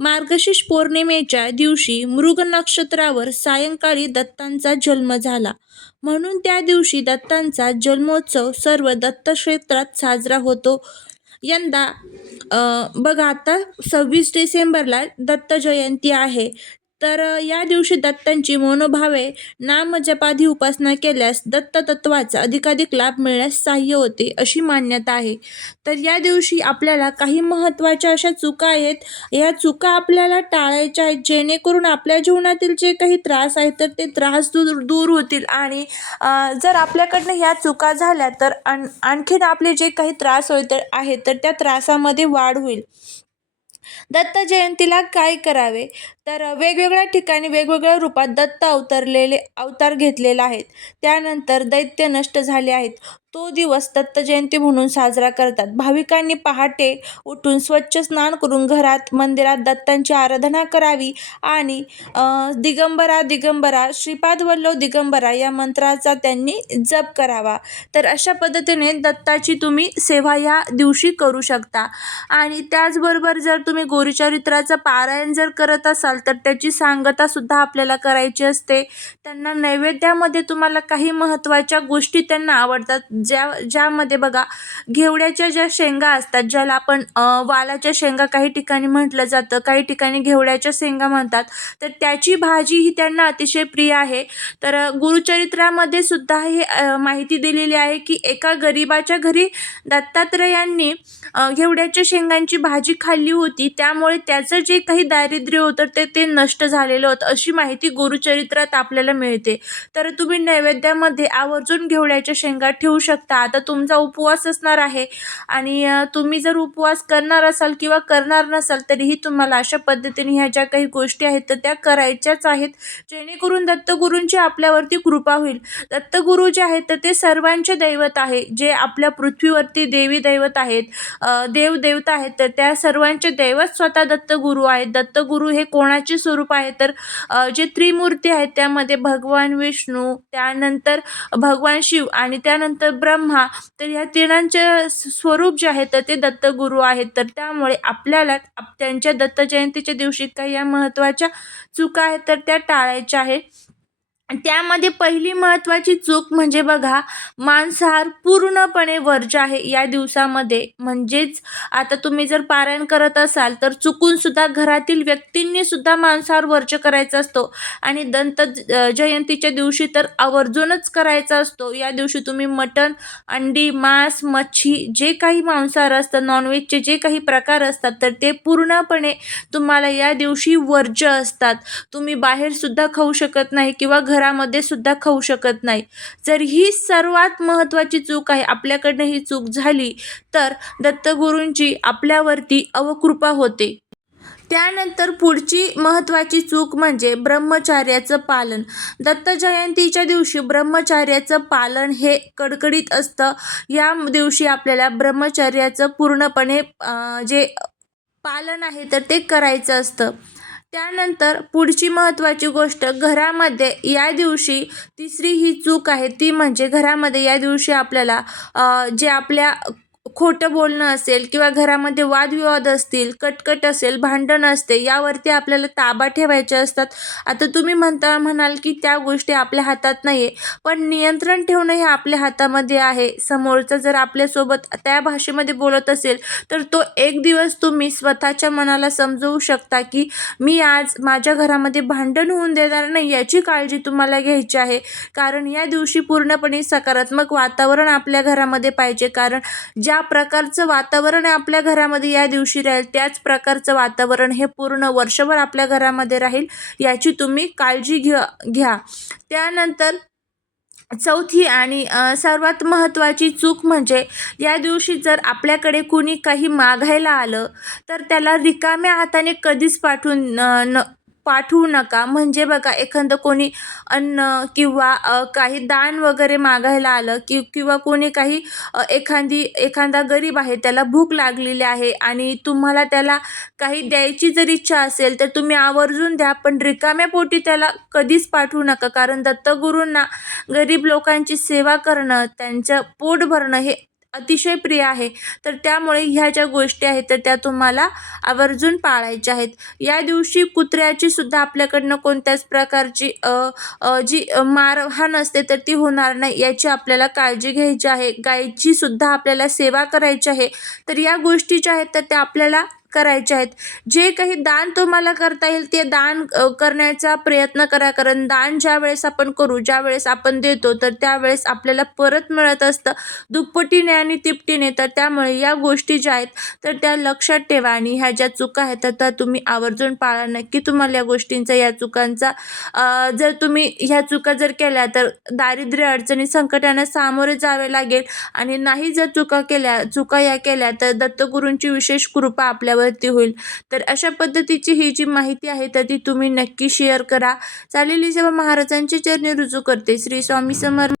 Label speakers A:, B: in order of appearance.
A: मार्गशीर्ष पौर्णिमेच्या दिवशी मृग नक्षत्रावर सायंकाळी दत्तांचा जन्म झाला. म्हणून त्या दिवशी दत्तांचा जन्मोत्सव सर्व दत्तक्षेत्रात साजरा होतो. यंदा बघा आता सव्वीस डिसेंबरला दत्त जयंती आहे. तर या दिवशी दत्तांची मनोभावे नामजपाधी उपासना केल्यास दत्त तत्वाचा अधिकाधिक लाभ मिळण्यास सहाय्य होते अशी मान्यता आहे. तर या दिवशी आपल्याला काही महत्त्वाच्या अशा चुका आहेत. या चुका आपल्याला टाळायच्या आहेत जेणेकरून आपल्या जीवनातील जे काही त्रास आहेत तर ते त्रास दूर दूर होतील. आणि जर आपल्याकडनं ह्या चुका झाल्या तर आण आणखीन आपले जे काही त्रास होत आहेत तर त्या त्रासामध्ये वाढ होईल. दत्त जयंतीला काय करावे? तर वेगवेगळ्या ठिकाणी वेगवेगळ्या रूपात दत्त अवतरलेले अवतार घेतलेला आहेत. त्यानंतर दैत्य नष्ट झाले आहेत. तो दिवस दत्तजयंती म्हणून साजरा करतात. भाविकांनी पहाटे उठून स्वच्छ स्नान करून घरात मंदिरात दत्तांची आराधना करावी आणि दिगंबरा दिगंबरा श्रीपाद वल्लभ दिगंबरा या मंत्राचा त्यांनी जप करावा. तर अशा पद्धतीने दत्ताची तुम्ही सेवा या दिवशी करू शकता. आणि त्याचबरोबर जर तुम्ही गोरीचरित्राचं पारायण जर करत असाल तर त्याची सांगतासुद्धा आपल्याला करायची असते. त्यांना नैवेद्यामध्ये तुम्हाला काही महत्त्वाच्या गोष्टी त्यांना आवडतात. ज्या ज्यामध्ये बघा घेवड्याच्या ज्या शेंगा असतात ज्याला आपण वालाच्या शेंगा काही ठिकाणी म्हटलं जातं काही ठिकाणी घेवड्याच्या शेंगा म्हणतात तर त्याची भाजी ही त्यांना अतिशय प्रिय आहे. तर गुरुचरित्रामध्ये सुद्धा हे माहिती दिलेली आहे की एका गरिबाच्या घरी दत्तात्रयांनी घेवड्याच्या शेंगांची भाजी खाल्ली होती. त्यामुळे त्याचं जे काही दारिद्र्य होतं ते ते नष्ट झालेलं होतं अशी माहिती गुरुचरित्रात आपल्याला मिळते. तर तुम्ही नैवेद्यामध्ये आवर्जून घेवड्याच्या शेंगा ठेवू शकता. आता तुमचा उपवास असणार आहे आणि तुम्ही जर उपवास करणार असाल किंवा करणार नसाल तरीही तुम्हाला अशा पद्धतीने ह्या ज्या काही गोष्टी आहेत तर त्या करायच्याच आहेत. जेणेकरून दत्तगुरूंची आपल्यावरती कृपा होईल. दत्तगुरू जे आहेत तर ते सर्वांचे दैवत आहे. जे आपल्या पृथ्वीवरती देवी दैवत आहेत देवदेवता आहेत तर त्या सर्वांचे दैवत स्वतः दत्तगुरू आहेत. दत्तगुरू हे कोणाचे स्वरूप आहे? तर जे त्रिमूर्ती आहेत त्यामध्ये भगवान विष्णू त्यानंतर भगवान शिव आणि त्यानंतर ब्रह्मा तर ह्या तिघांचे स्वरूप जे आहे तर ते दत्तगुरू आहेत. तर त्यामुळे आपल्याला त्यांच्या दत्त जयंतीच्या दिवशी काही या महत्त्वाच्या चुका आहेत तर त्या टाळायच्या आहेत. त्यामध्ये पहिली महत्त्वाची चूक म्हणजे बघा मांसाहार पूर्णपणे वर्ज आहे. या दिवसामध्ये म्हणजेच आता तुम्ही जर पारायण करत असाल तर चुकूनसुद्धा घरातील व्यक्तींनीसुद्धा मांसाहार वर्ज करायचा असतो. आणि दंत जयंतीच्या दिवशी तर आवर्जूनच करायचा असतो. या दिवशी तुम्ही मटण अंडी मांस मच्छी जे काही मांसाहार असतं नॉनव्हेजचे जे काही प्रकार असतात तर ते पूर्णपणे तुम्हाला या दिवशी वर्ज असतात. तुम्ही बाहेरसुद्धा खाऊ शकत नाही किंवा घर घरामध्ये सुद्धा खाऊ शकत नाही. जर ही सर्वात महत्त्वाची चूक आहे आपल्याकडनं ही चूक झाली तर दत्तगुरूंची आपल्यावरती अवकृपा होते. त्यानंतर पुढची महत्त्वाची चूक म्हणजे ब्रह्मचार्याचं पालन. दत्त जयंतीच्या दिवशी ब्रह्मचार्याचं पालन हे कडकडीत असतं. या दिवशी आपल्याला ब्रह्मचर्याचं पूर्णपणे जे पालन आहे तर ते करायचं असतं. त्यानंतर पुढची महत्त्वाची गोष्ट घरामध्ये या दिवशी तिसरी ही चूक आहे ती म्हणजे घरामध्ये या दिवशी आपल्याला जे आपल्या खोटं बोलणं असेल किंवा घरामध्ये वादविवाद असतील कटकट असेल भांडण असते यावरती आपल्याला ताबा ठेवायचे असतात. आता तुम्ही म्हणता म्हणाल की त्या गोष्टी आपल्या हातात नाही आहे पण नियंत्रण ठेवणं हे आपल्या हातामध्ये आहे. समोरचा जर आपल्यासोबत त्या भाषेमध्ये बोलत असेल तर तो एक दिवस तुम्ही स्वतःच्या मनाला समजवू शकता की मी आज माझ्या घरामध्ये भांडण होऊन देणार नाही याची काळजी तुम्हाला घ्यायची आहे. कारण या दिवशी पूर्णपणे सकारात्मक वातावरण आपल्या घरामध्ये पाहिजे. कारण ज्या प्रकारचं वातावरण आहे आपल्या घरामध्ये या दिवशी राहील त्याच प्रकारचं वातावरण हे पूर्ण वर्षभर आपल्या घरामध्ये राहील याची तुम्ही काळजी घ्या घ्या. त्यानंतर चौथी आणि सर्वात महत्त्वाची चूक म्हणजे या दिवशी जर आपल्याकडे कुणी काही मागायला आलं तर त्याला रिकाम्या हाताने कधीच पाठवून न न पाठवू नका. म्हणजे बघा एखादं कोणी अन्न किंवा काही दान वगैरे मागायला आलं की किंवा कोणी काही एखादी एखादा गरीब आहे त्याला भूक लागलेली आहे आणि तुम्हाला त्याला काही द्यायची जर इच्छा असेल तर तुम्ही आवर्जून द्या. पण रिकाम्या पोटी त्याला कधीच पाठवू नका. कारण दत्तगुरूंना गरीब लोकांची सेवा करणं त्यांचं पोट भरणं हे अतिशय प्रिय आहे. तर त्यामुळे ह्या ज्या गोष्टी आहेत तर त्या तुम्हाला आवर्जून पाळायच्या आहेत. या दिवशी कुत्र्याची सुद्धा आपल्याकडनं कोणत्याच प्रकारची जी मारहाण असते तर ती होणार नाही याची आपल्याला काळजी घ्यायची आहे. गायीची सुद्धा आपल्याला सेवा करायची आहे. तर या गोष्टी ज्या आहेत तर त्या आपल्याला करायच्या आहेत. जे काही दान तुम्हाला करता येईल ते दान करण्याचा प्रयत्न करा. कारण दान ज्या वेळेस आपण करू ज्या वेळेस आपण देतो तर त्यावेळेस आपल्याला परत मिळत असतं. दुप्पटीने आणि तिपटीने तर त्यामुळे या गोष्टी ज्या आहेत तर त्या लक्षात ठेवा. आणि ह्या ज्या चुका आहेत तर त्या तुम्ही आवर्जून पाळा. नक्की तुम्हाला या गोष्टींचा या चुकांचा जर तुम्ही ह्या चुका जर केल्या तर दारिद्र्य अडचणी संकटांना सामोरे जावे लागेल. आणि नाही जर चुका केल्या चुका या केल्या तर दत्तगुरूंची विशेष कृपा आपल्यावरती होईल. तर अशा पद्धतीची ही जी माहिती आहे तर ती तुम्ही नक्की शेअर करा. चालेली सेवा महाराजांची चरणी रुजू करते. श्री स्वामी समर्थ